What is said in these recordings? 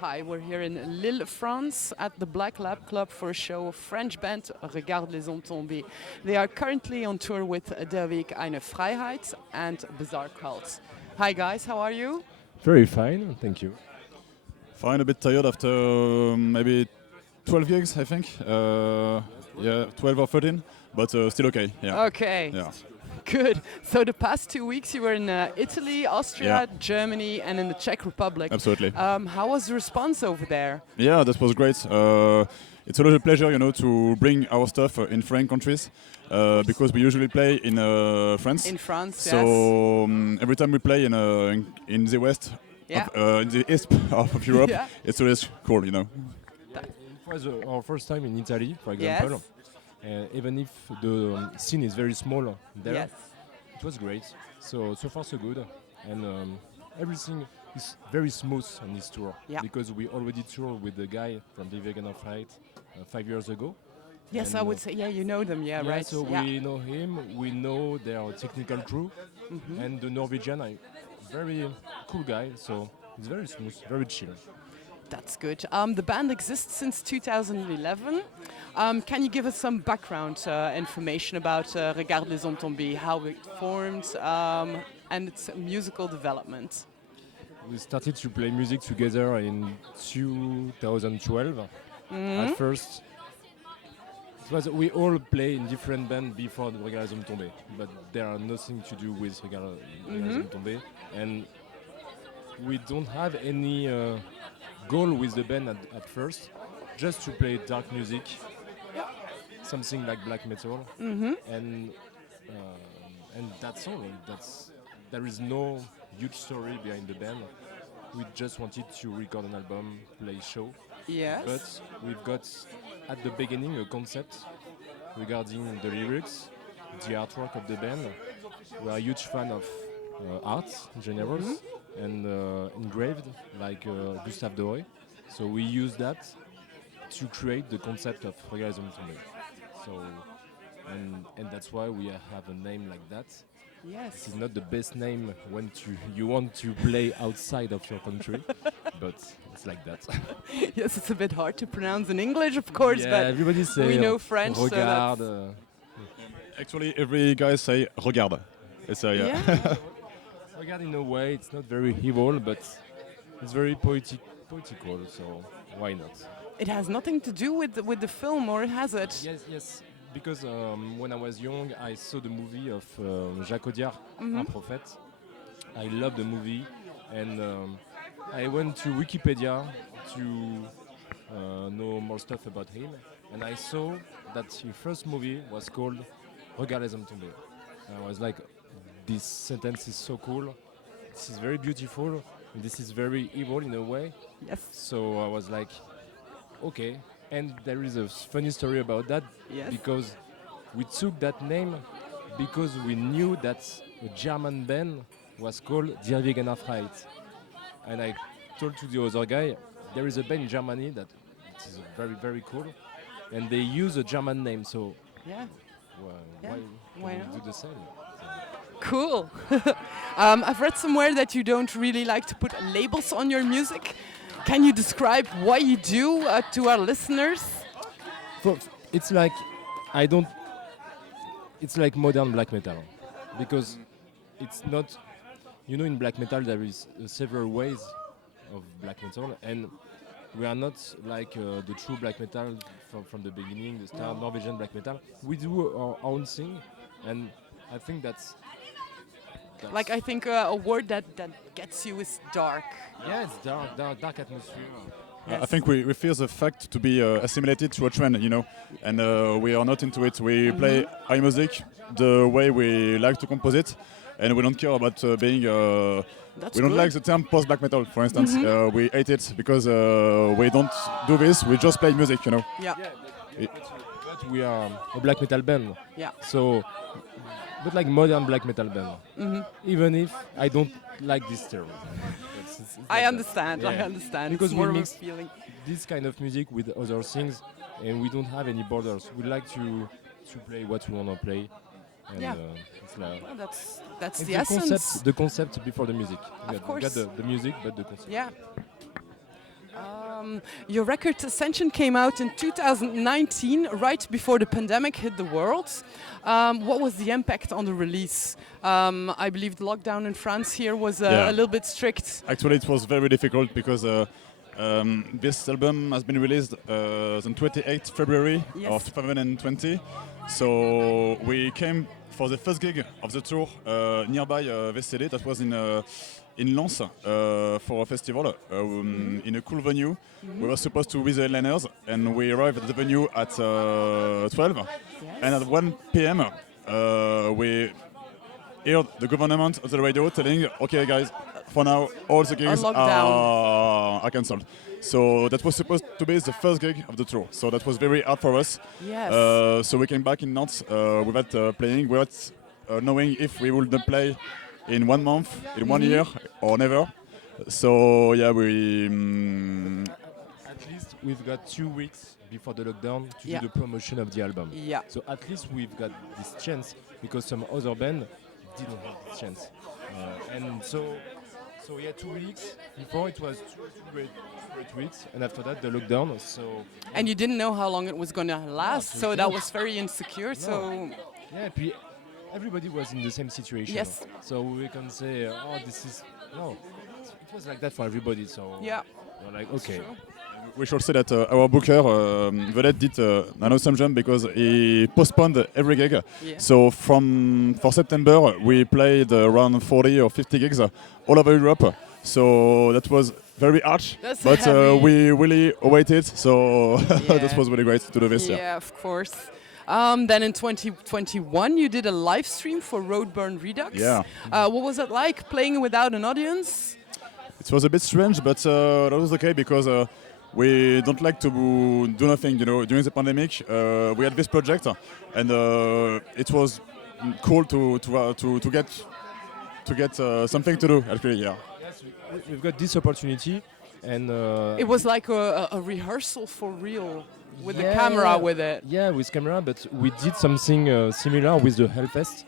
Hi, we're here in Lille, France, at the Black Lab Club for a show of French band Regarde Les Hommes Tomber. They are currently on tour with Der Weg eine Freiheit and Bizarre Cults. Hi guys, how are you? Very fine, thank you. Fine, a bit tired after maybe 12 gigs, I think. Yeah, 12 or 13, but still okay. Yeah. Okay. Yeah. Good. So the past 2 weeks you were in Italy, Austria, Yeah. Germany, and in the Czech Republic. Absolutely. How was the response over there? Yeah, that was great. It's always a pleasure, to bring our stuff in foreign countries because we usually play in France. In France, yes. So every time we play in the west, Yeah. in the east of Europe, Yeah. it's always cool, It was our first time in Italy, for example. Yes. Even if the scene is very small there, Yes. it was great. So far so good, and everything is very smooth on this tour Yeah. because we already toured with the guy from the Vegan Flight 5 years ago. Yes, And, I would say, yeah, you know them, yeah, right? So yeah. we know him, we know their technical crew, and the Norwegian, very cool guy. So it's very smooth, very chill. That's good. The band exists since 2011. Can you give us some background information about Regarde Les Hommes Tomber, how it formed, and its musical development? We started to play music together in 2012. At first, we all play in different bands before the Regarde Les Hommes Tomber, but there are nothing to do with Regarde Les Hommes Tomber, and we don't have any goal with the band at first, just to play dark music, something like black metal, and that's all. There is no huge story behind the band. We just wanted to record an album, play show. Yes. But we've got at the beginning a concept regarding the lyrics, the artwork of the band. We are a huge fan of art in general and engraved like Gustave Doré. So we use that to create the concept of Regarde Les Hommes Tomber. So and that's why we have a name like that. Yes. This is not the best name when you want to play outside of your country, but it's like that. Yes, it's a bit hard to pronounce in English, of course, Yeah, but everybody say we know French, so Regarde. that's... Actually, every guy say regarde. It's yeah. Yeah. Regarde in a way, it's not very evil, but it's very poetical, so why not? It has nothing to do with the film, or has it? Yes, because when I was young, I saw the movie of Jacques Audiard, Un Prophète. I loved the movie, and I went to Wikipedia to know more stuff about him, and I saw that his first movie was called Regarde Les Hommes Tomber. And I was like, this sentence is so cool, this is very beautiful, and this is very evil in a way. Yes. So I was like, okay. And there is a funny story about that, Yes. because we took that name because we knew that a German band was called Der Weg eine Freiheit. And I told to the other guy, there is a band in Germany that is very, very cool, and they use a German name, so Yeah. Yeah, why why can't we not? do the same? Cool. I've read somewhere that you don't really like to put labels on your music. Can you describe what you do to our listeners? It's like I don't. It's like modern black metal, because it's not. In black metal there is several ways of black metal, and we are not like the true black metal from the beginning, the start Norwegian black metal. We do our own thing, and I think that's Like, I think a word that gets you is dark. yeah, it's dark atmosphere. Yes. I think we feel the fact to be assimilated to a trend, and we are not into it. We play high music the way we like to compose it, and we don't care about being. That's We don't good. like the term post-black metal, for instance. We hate it because we don't do this. We just play music, Yeah. But we are a black metal band, Yeah. so but like modern black metal band. Even if I don't like this term. It's like I that. understand. I Yeah. understand. Because it's more we of a mix feeling. this kind of music with other things, and we don't have any borders. We like to play what we want to play, and Yeah. it's like Well, that's it's the essence. the concept before the music. Of You course. got the music, but the concept. Yeah. Your record Ascension came out in 2019, right before the pandemic hit the world. What was the impact on the release? I believe the lockdown in France here was a little bit strict. Actually, it was very difficult because this album has been released on 28th February of 2020. So we came for the first gig of the tour nearby this city. That was in Lens for a festival in a cool venue. We were supposed to be the headliners, and we arrived at the venue at 12. And at 1 p.m. We heard the government on the radio telling, "Okay, guys, for now all the gigs are cancelled." So that was supposed to be the first gig of the tour. So that was very hard for us. Yes. So we came back in Nantes without playing, without knowing if we would play in 1 month, in 1 year, or never. So yeah, we. At least we've got 2 weeks before the lockdown to do the promotion of the album. Yeah. So at least we've got this chance because some other band didn't have this chance. And so yeah, 2 weeks before it was two great weeks, and after that the lockdown. So and you didn't know how long it was going to last, so that was very insecure. No. So yeah, everybody was in the same situation. Yes. So we can say, oh, this is no. It was like that for everybody. So yeah, we're like, okay. We should say that our booker, Veled, did an awesome job because he postponed every gig. Yeah. So for September, we played around 40 or 50 gigs all over Europe. So that was very harsh, That's but heavy. we really awaited. So that was really great to do this. Yeah, of course. Then in 2021, you did a live stream for Roadburn Redux. Yeah. What was it like playing without an audience? It was a bit strange, but that was okay because we don't like to do nothing. You know, during the pandemic, we had this project, and it was cool to get something to do. Actually, yeah. Yes, we've got this opportunity, and It was like a rehearsal for real, with the camera with it. Yeah, with camera, but we did something similar with the Hellfest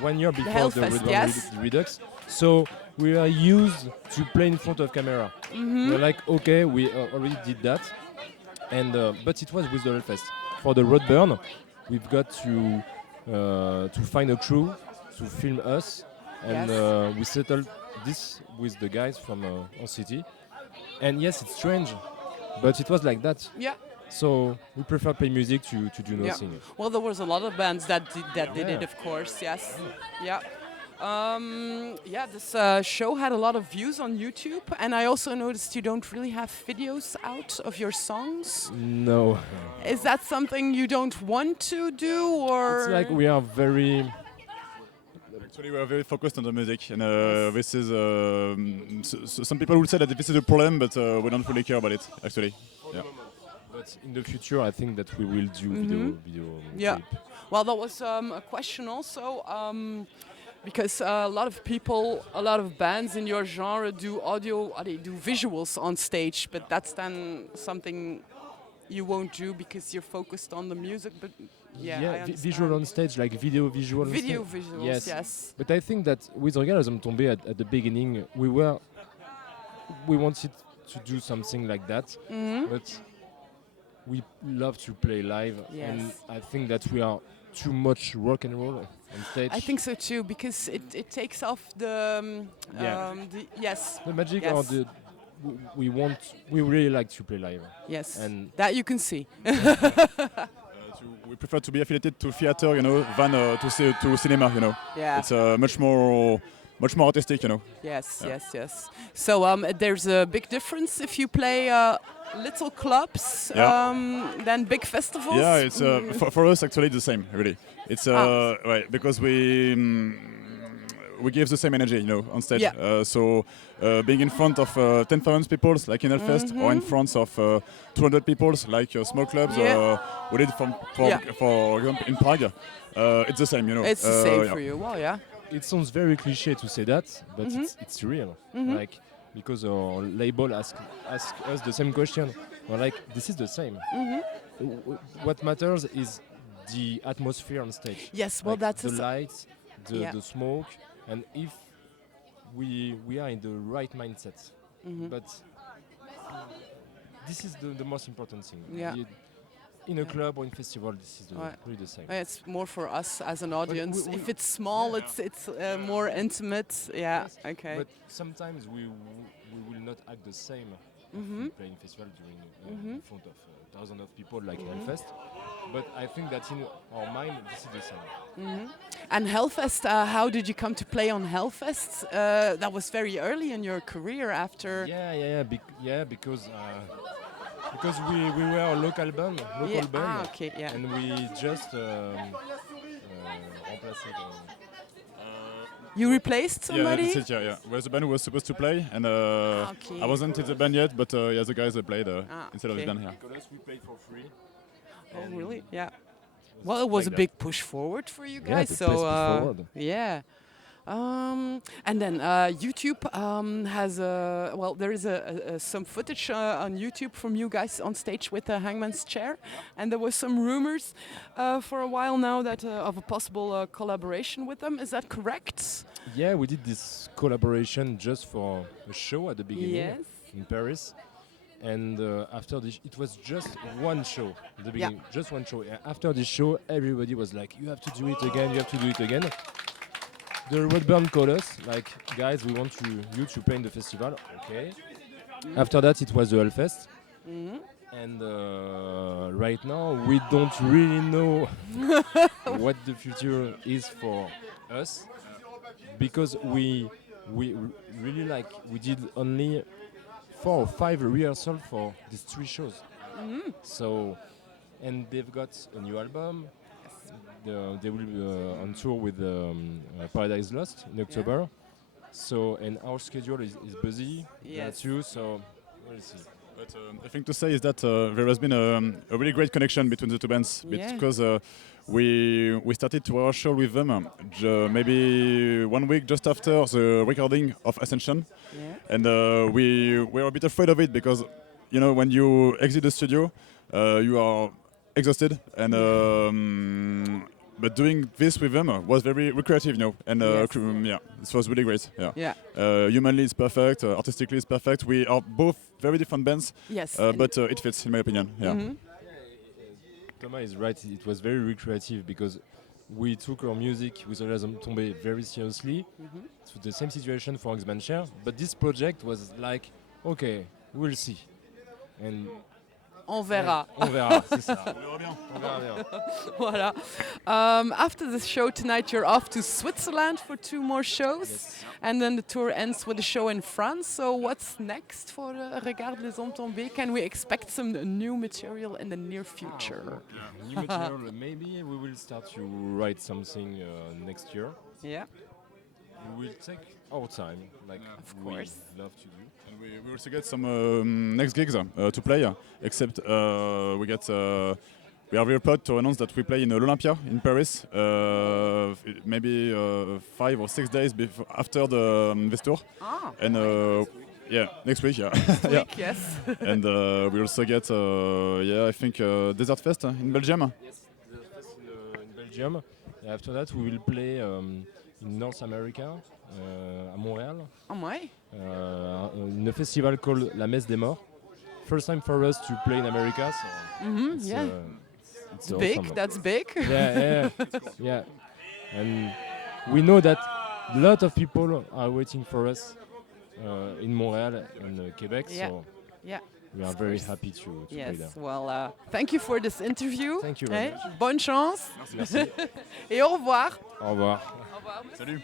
1 year before the Hellfest, Roadburn yes. Redux. So we are used to play in front of camera. We're like, okay, we already did that, and but it was with the Hellfest. For the Roadburn, we've got to find a crew to film us, and we settled this with the guys from our city. And yes, it's strange, but it was like that. Yeah. So we prefer play music to do Yeah. nothing. Well, there was a lot of bands that did it, of course. Yes. Yeah. This show had a lot of views on YouTube, and I also noticed you don't really have videos out of your songs. No. Is that something you don't want to do, or? It's like we are very. Actually, we are very focused on the music, and this is. Some people would say that this is a problem, but we don't really care about it. Actually, yeah. But in the future, I think that we will do video. Yeah. clip. Well, that was a question also, because a lot of people, a lot of bands in your genre do audio, they do visuals on stage, but that's then something you won't do because you're focused on the music. But yeah, I understand. Visual on stage, like video visual. on Video stage. visuals, yes. But I think that with Regarde Les Hommes Tomber at the beginning, we wanted to do something like that, but we love to play live, and Yes. I think that we are too much rock and roll on stage. I think so too, because it takes off the, yes. The magic Yes. or we really like to play live. Yes, And that you can see. We prefer to be affiliated to theater, you know, than to cinema, you know. Yeah. It's much more artistic, you know. Yes, yes. So there's a big difference if you play little clubs than big festivals. Yeah, it's for us actually the same, really. It's right, because we give the same energy, you know, on stage. Yeah. So being in front of 10,000 people, like in Hellfest, or in front of 200 people, like small clubs, we did for example in Prague. It's the same, you know. It's the same for you. Well, yeah. it sounds very cliché to say that, but it's real. Like, because our label ask us the same question. We're like, this is the same. What matters is the atmosphere on stage. Yes, well, like that's the lights, the smoke, and if we are in the right mindset. But this is the most important thing. Yeah. In a club or in festival, this is really the same. It's more for us as an audience. If it's small, it's more intimate. Yeah. Yes. Okay. But sometimes we will not act the same if we play in festival during in front of thousands of people like Hellfest. But I think that in our mind, this is the same. And Hellfest, how did you come to play on Hellfest? That was very early in your career after... Because we were a local band, and we just remplaced You replaced somebody? Yeah, that's it, yeah. Whereas the band who was supposed to play, and I wasn't in the band yet, but the guys played instead of the band here. Because we played for free. Oh, really? Yeah. Well, it was a big push forward for you guys. Push forward. Yeah. And then YouTube has there is some footage on YouTube from you guys on stage with the Hangman's Chair, and there was some rumors for a while now that of a possible collaboration with them. Is that correct? Yeah, we did this collaboration just for a show at the beginning in Paris. And after this, it was just one show at the beginning, just one show. After this show, everybody was like, "You have to do it again, you have to do it again." The Redburn called us, like, "Guys, we want you to play in the festival." Okay. After that, it was the Hellfest. And right now, we don't really know what the future is for us, because we really we did only 4 or 5 rehearsals for these 3 shows. So, and they've got a new album. They will be on tour with Paradise Lost in October. So, and our schedule is busy too. So, we'll see. But the thing to say is that there has been a really great connection between the two bands, because we started to our show with them maybe 1 week just after the recording of Ascension, and we were a bit afraid of it because, you know, when you exit the studio, you are exhausted, and but doing this with them was very recreative, you know, and this was really great. Humanly it's perfect, artistically it's perfect. We are both very different bands, but it fits in my opinion. Thomas is right, it was very recreative because we took our music with Regarde Les Hommes Tomber very seriously. It's the same situation for Hangman's Chair, but this project was like, okay, we'll see. And on verra. On verra, c'est ça. On verra bien. Voilà. After the show tonight, you're off to Switzerland for 2 more shows, and then the tour ends with a show in France. So what's next for Regarde Les Hommes Tomber? Can we expect some new material in the near future? New material, maybe we will start to write something next year. Yeah. We will take our time, like of course. We love to do. And we also get some next gigs to play, except we are very proud to announce that we play in l'Olympia in Paris, maybe 5 or 6 days after this tour. And next week, Next week, yes. And we also get, I think, Desert Fest in Belgium. Yes, Desert Fest in Belgium. After that, we will play in North America, à Montréal. Oh my. In a festival called La Messe des Morts. First time for us to play in America, so it's big. Awesome. That's big. Yeah. And we know that a lot of people are waiting for us in Montréal and Quebec, so we are very happy to play there. Well, thank you for this interview. Thank you very much. Bonne chance. Merci. Et au revoir. Au revoir. Salut.